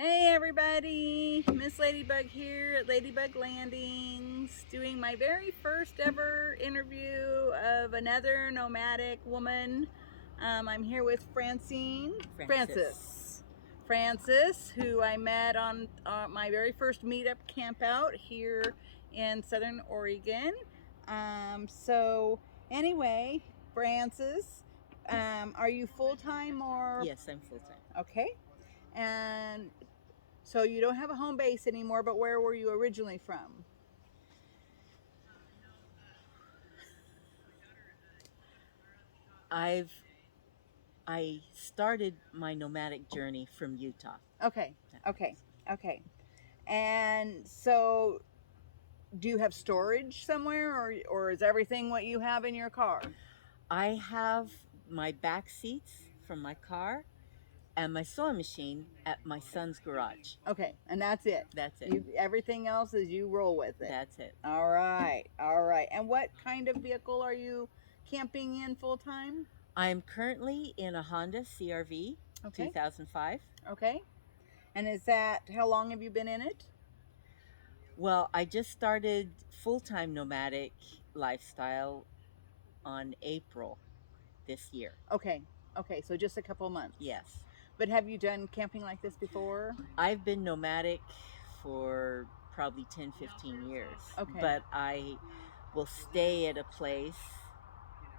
Hey everybody, Miss Ladybug here at Ladybug Landings, doing my very first ever interview of another nomadic woman. I'm here with Francis, who I met on my very first meetup camp out here in Southern Oregon. So anyway, Francis, are you full-time or? Yes, I'm full-time. Okay. And so you don't have a home base anymore, but where were you originally from? I started my nomadic journey from Utah. Okay, okay, okay. And so do you have storage somewhere, or is everything what you have in your car? I have my back seats from my car and my sewing machine at my son's garage. Okay, and that's it. That's it. Everything else is you roll with it. That's it. All right, all right. And what kind of vehicle are you camping in full time? I'm currently in a Honda CRV, Okay. 2005. Okay. And is that, how long have you been in it? Well, I just started full-time nomadic lifestyle on April this year. Okay, okay, so just a couple months. Yes. But have you done camping like this before? I've been nomadic for probably 10, 15 years. Okay. But I will stay at a place,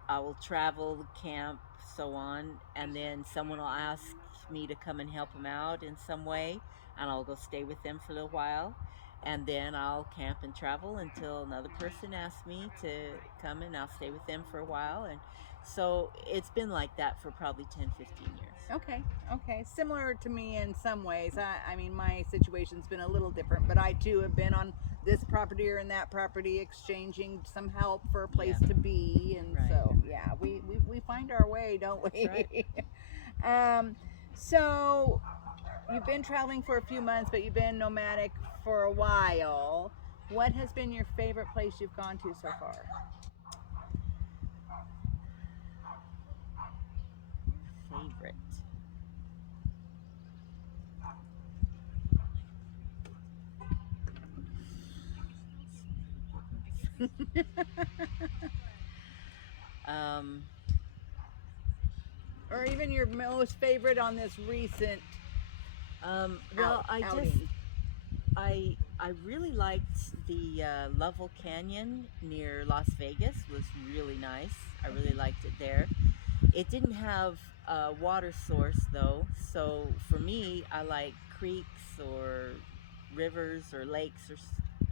I will travel, camp, so on, and then someone will ask me to come and help them out in some way, and I'll go stay with them for a little while. And then I'll camp and travel until another person asks me to come, and I'll stay with them for a while. And so it's been like that for probably 10, 15 years. Okay, okay. Similar to me in some ways. I mean, my situation's been a little different, but I too have been on this property or in that property exchanging some help for a place to be. And Right. So, yeah, we find our way, don't we? That's right. So, you've been traveling for a few months, but you've been nomadic for a while. What has been your favorite place you've gone to so far? Favorite. um, Or even your most favorite on this recent well, outing? I really liked the Lovell Canyon near Las Vegas. Was really nice. I really liked it there. It didn't have a water source though, so for me, I like creeks or rivers or lakes or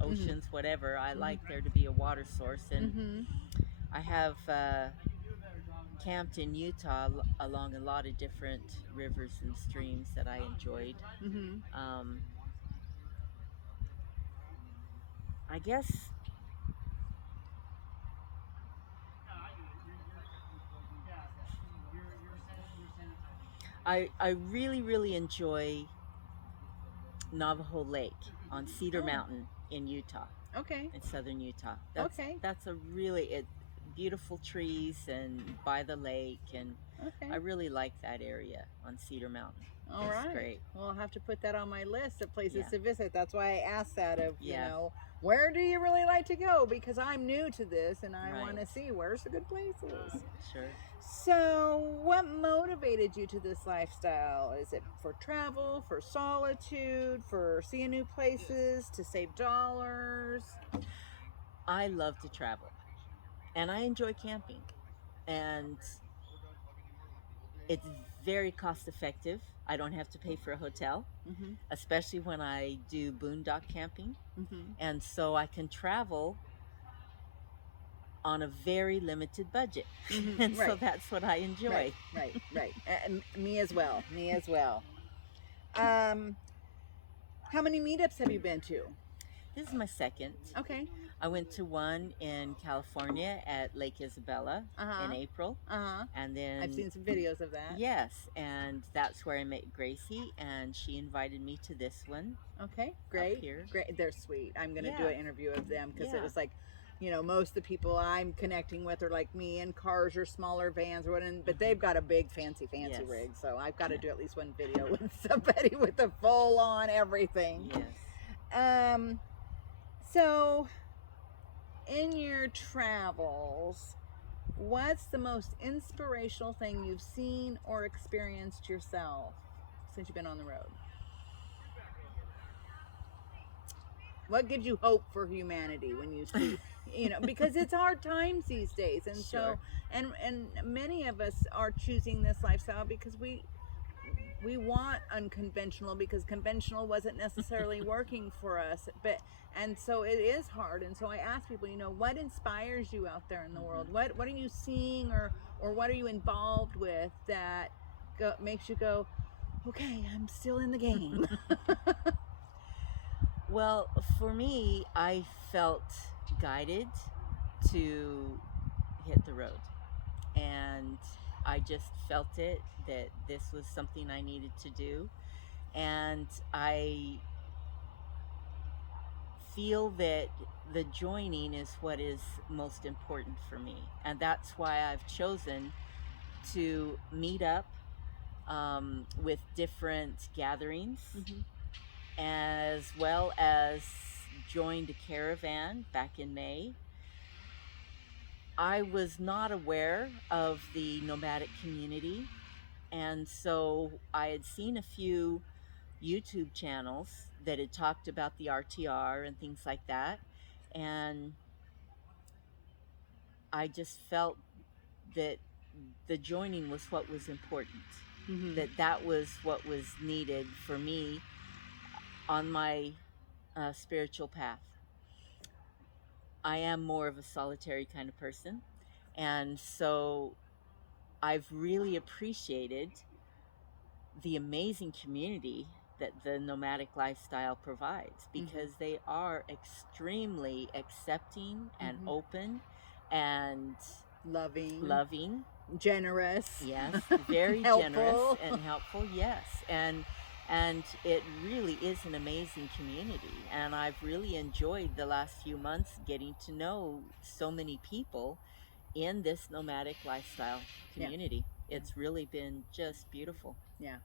oceans, whatever. I like there to be a water source, and I have camped in Utah along a lot of different rivers and streams that I enjoyed. I guess I really enjoy Navajo Lake on Cedar Mountain in Utah. Okay. In southern Utah. That's a really beautiful trees and by the lake, and I really like that area on Cedar Mountain. All right. Great. Well, I'll have to put that on my list of places Yeah. to visit. That's why I asked that of, you Yeah. know, where do you really like to go? Because I'm new to this and I Right. want to see where's the good places. Sure. So, what motivated you to this lifestyle? Is it for travel, for solitude, for seeing new places, to save dollars? I love to travel, and I enjoy camping, and it's very cost effective. I don't have to pay for a hotel, especially when I do boondock camping. And so I can travel on a very limited budget. And so Right. that's what I enjoy. Right. Me as well. Me as well. How many meetups have you been to? This is my second. Okay. I went to one in California at Lake Isabella in April. And then I've seen some videos of that. Yes, and that's where I met Gracie, and she invited me to this one. Okay, great. Up here. Great. They're sweet. I'm going to do an interview of them because it was like you know, most of the people I'm connecting with are like me in cars or smaller vans or whatever, but they've got a big fancy Yes. rig. So I've got to do at least one video with somebody with a full on everything. Yes. So in your travels, what's the most inspirational thing you've seen or experienced yourself since you've been on the road? What gives you hope for humanity when you see, you know, because it's hard times these days, and Sure. so and many of us are choosing this lifestyle because we want unconventional because conventional wasn't necessarily working for us, but and so it is hard. And so I ask people, you know, what inspires you out there in the world? What are you seeing, or what are you involved with that makes you go, okay, I'm still in the game? Well, for me, I felt guided to hit the road. And I just felt it that this was something I needed to do. And I feel that the joining is what is most important for me. And that's why I've chosen to meet up with different gatherings, as well as joined a caravan back in May. I was not aware of the nomadic community, and so I had seen a few YouTube channels that had talked about the RTR and things like that, and I just felt that the joining was what was important, that was what was needed for me on my spiritual path. I am more of a solitary kind of person, and so I've really appreciated the amazing community that the nomadic lifestyle provides, because they are extremely accepting and open and loving, generous, yes, very generous and helpful, yes, and it really is an amazing community, and I've really enjoyed the last few months getting to know so many people in this nomadic lifestyle community. It's really been just beautiful. Yeah,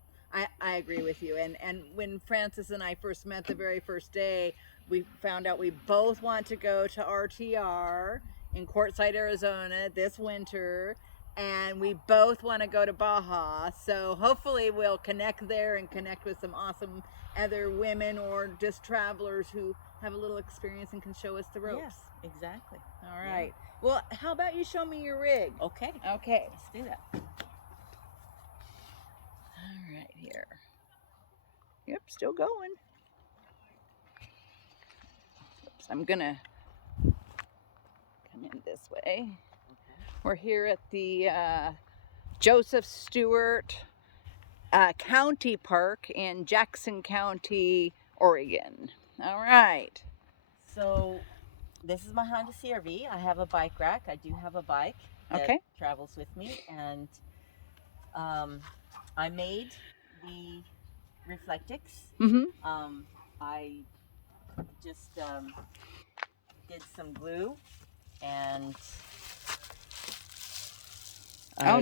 I agree with you. And when Francis and I first met the very first day, we found out we both want to go to RTR in Quartzsite, Arizona this winter, and we both want to go to Baja. So hopefully we'll connect there and connect with some awesome other women or just travelers who have a little experience and can show us the ropes. Yes, exactly. All right. Yeah. Well, how about you show me your rig? Okay. Okay. Let's do that. All right, here. Yep, still going. Oops, I'm gonna come in this way. Okay. We're here at the Joseph Stewart County Park in Jackson County, Oregon. All right. So this is my Honda CRV. I have a bike rack. I do have a bike that travels with me, and I made the Reflectix. I just did some glue, and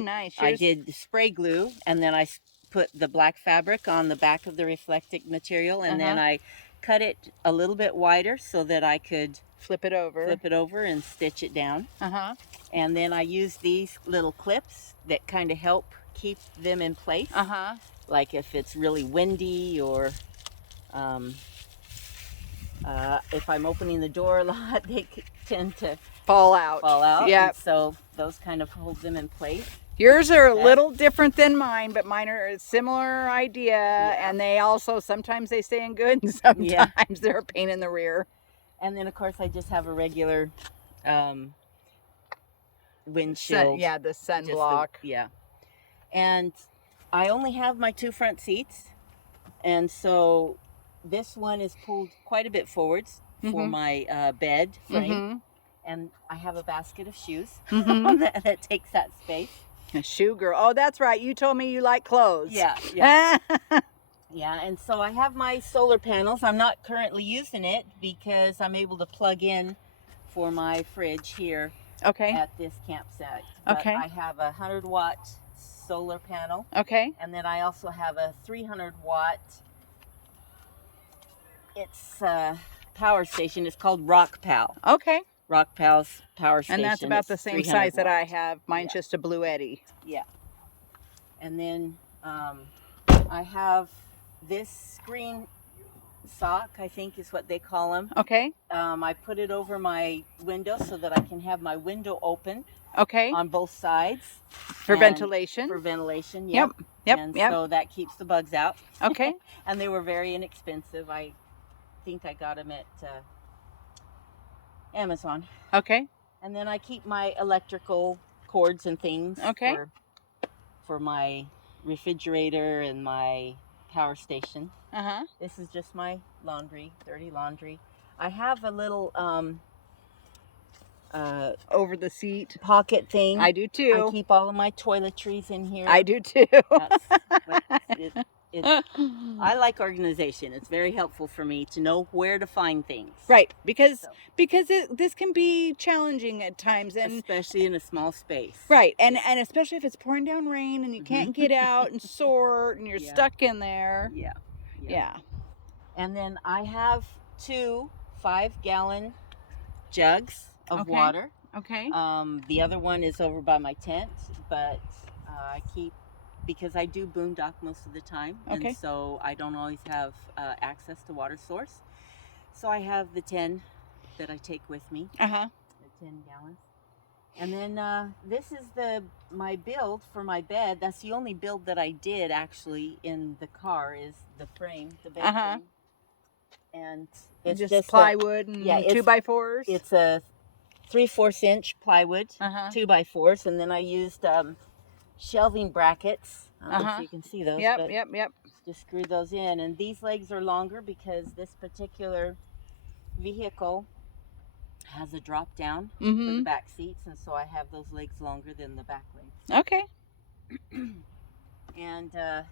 nice. I did spray glue, and then I put the black fabric on the back of the Reflectix material, and then I cut it a little bit wider so that I could flip it over and stitch it down. And then I use these little clips that kind of help keep them in place. Like if it's really windy, or if I'm opening the door a lot, they tend to fall out. Yeah. So those kind of hold them in place. Yours are a little different than mine, but mine are a similar idea, and they also, sometimes they stay in good, and sometimes they're a pain in the rear. And then, of course, I just have a regular windshield. The sunblock. And I only have my 2 front seats, and so this one is pulled quite a bit forwards for my bed frame. And I have a basket of shoes that takes that space. A shoe girl. Oh, that's right. You told me you like clothes. Yeah. Yeah, and so I have my solar panels. I'm not currently using it because I'm able to plug in for my fridge here Okay. at this campsite. But Okay. I have a 100-watt solar panel, Okay. and then I also have a 300-watt. It's power station. It's called RockPal. Okay. RockPal's power station. And that's about It's the same 300 size that I watts. have. Mine's Yeah. just a Blue Eddy. Yeah. And then I have this screen sock, I think is what they call them. Okay. I put it over my window so that I can have my window open Okay. on both sides. For And ventilation. For ventilation, Yep. yep. Yep. And Yep. so that keeps the bugs out. Okay. And they were very inexpensive. I think I got them at Amazon. Okay. And then I keep my electrical cords and things Okay. for my refrigerator and my power station. Uh-huh. This is just my laundry, dirty laundry. I have a little Over the seat. pocket thing. I do too. I keep all of my toiletries in here. I do too. I like organization. It's very helpful for me to know where to find things. Right, because So. this can be challenging at times, and Especially in a small space. right, and especially if it's pouring down rain and you can't get out and sort and you're Yeah. stuck in there. Yeah. Yeah. And then I have 2 5-gallon jugs of Okay. water. Okay. The other one is over by my tent, but I keep, because I do boondock most of the time, Okay. and so I don't always have access to water source. So I have the 10 that I take with me, Uh-huh. the 10 gallons. And then this is my build for my bed. That's the only build that I did actually in the car, is the frame, the bed Uh-huh. frame. And it's just plywood and yeah, it's- 2x4s. It's a 3/4 inch plywood, Uh-huh. 2x4s, and then I used shelving brackets. I don't know Uh-huh. if you can see those. Yep, but yep. just screw those in, and these legs are longer because this particular vehicle has a drop down for Mm-hmm. the back seats, and so I have those legs longer than the back legs. Okay. And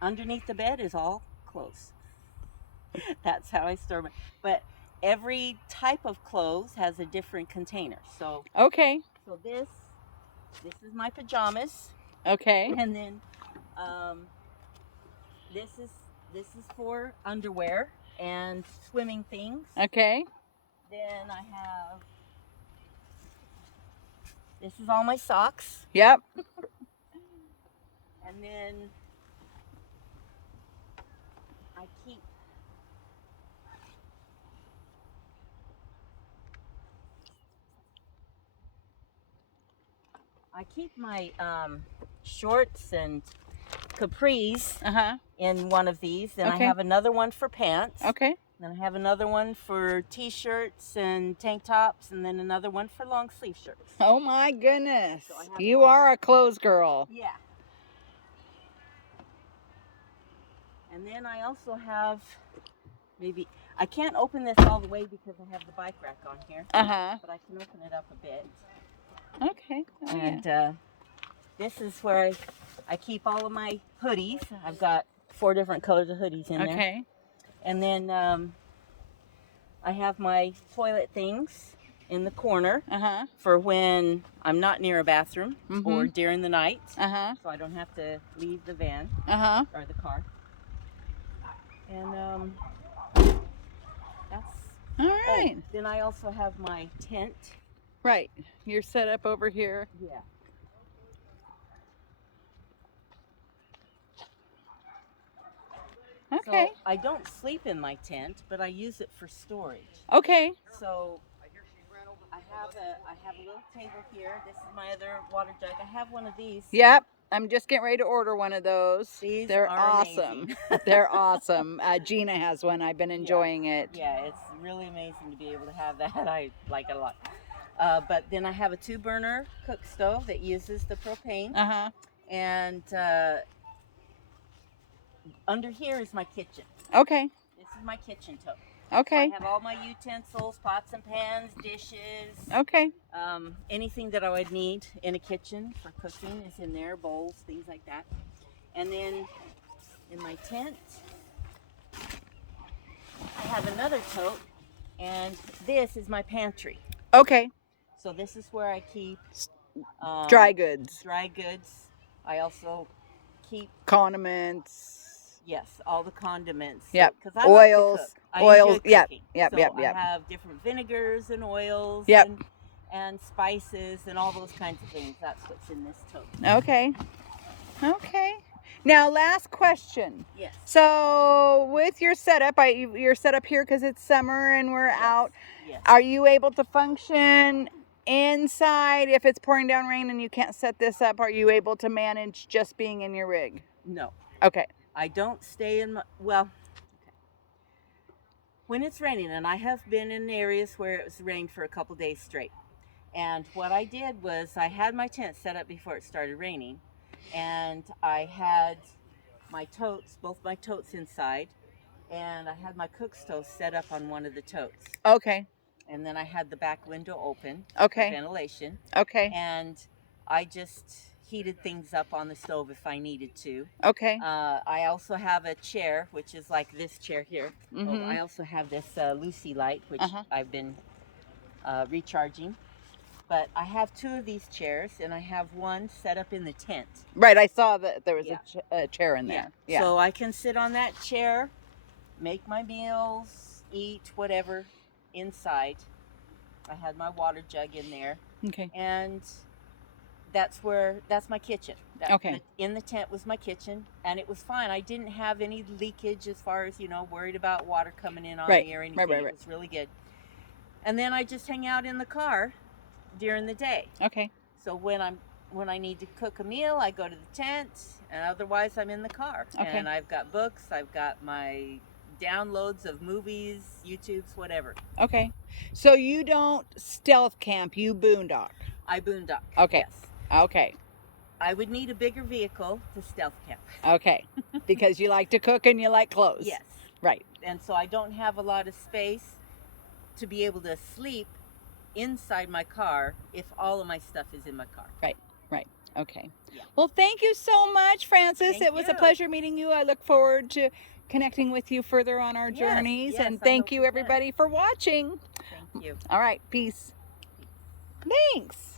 underneath the bed is all clothes. That's how I store my. But every type of clothes has a different container. So Okay. this is my pajamas, Okay. and then this is for underwear and swimming things. Okay. Then I have, this is all my socks, Yep. and then I keep my shorts and capris Uh-huh. in one of these. Then Okay. I have another one for pants. Okay. Then I have another one for t-shirts and tank tops, and then another one for long sleeve shirts. Oh my goodness. So I have You one. are a clothes girl. Yeah. And then I also have, maybe, I can't open this all the way because I have the bike rack on here, Uh-huh. but I can open it up a bit. Okay. Oh, yeah. And this is where I keep all of my hoodies. I've got 4 different colors of hoodies in there. Okay. And then I have my toilet things in the corner Uh-huh. for when I'm not near a bathroom Mhm. or during the night, Uh-huh. so I don't have to leave the van Uh-huh. or the car. And that's. All right. Oh, then I also have my tent. Right. You're set up over here. Yeah. Okay. So I don't sleep in my tent, but I use it for storage. Okay. So I have a little table here. This is my other water jug. I have one of these. Yep. I'm just getting ready to order one of those. These They're are awesome. amazing. They're awesome. Gina has one. I've been enjoying it. Yeah, it's really amazing to be able to have that. I like it a lot. But then I have a 2-burner cook stove that uses the propane. Uh-huh. And under here is my kitchen. Okay. This is my kitchen top. Okay. I have all my utensils, pots and pans, dishes. Okay. Anything that I would need in a kitchen for cooking is in there, bowls, things like that. And then in my tent, I have another tote, and this is my pantry. Okay. So this is where I keep Dry goods. Dry goods. I also keep, Condiments. yes, all the condiments. So, Yep. because I like to cook. Oils. I Oils. enjoy Yep. cooking. Yep. So Yep. I Yep. have different vinegars and oils Yep. and spices and all those kinds of things. That's what's in this tote. Okay. Okay. Now, last question. Yes. So, with your setup, you're set up here because it's summer and we're out. Yes. Are you able to function inside if it's pouring down rain and you can't set this up? Are you able to manage just being in your rig? No. Okay. I don't stay in my, well, okay. When it's raining, and I have been in areas where it was rained for a couple days straight. And what I did was I had my tent set up before it started raining, and I had my totes, both my totes inside, and I had my cook stove set up on one of the totes. Okay. And then I had the back window open Okay. for ventilation. Okay. And I just heated things up on the stove if I needed to. Okay. I also have a chair, which is like this chair here. Mhm. I also have this Lucy light, which I've been recharging. But I have two of these chairs, and I have one set up in the tent. Right. I saw that there was a chair in there. Yeah. So I can sit on that chair, make my meals, eat whatever inside. I had my water jug in there. Okay. And that's my kitchen. Okay. In the tent was my kitchen, and it was fine. I didn't have any leakage as far as, worried about water coming in on me or anything. Right. It was really good. And then I just hang out in the car during the day. Okay. So when I need to cook a meal, I go to the tent, and otherwise I'm in the car. Okay. And I've got books, I've got my downloads of movies, YouTubes, whatever. Okay. So you don't stealth camp, you boondock. I boondock. Okay. Yes. Okay. I would need a bigger vehicle to stealth camp. Okay. Because you like to cook and you like clothes. Yes. Right. And so I don't have a lot of space to be able to sleep inside my car if all of my stuff is in my car. Right. Right. Okay. Yeah. Well, thank you so much, Frances. Thank It was a you. pleasure meeting you. I look forward to connecting with you further on our Yes, journeys. yes, And I thank hope you, you can. everybody, for watching. Thank you. All right. Peace. Thanks.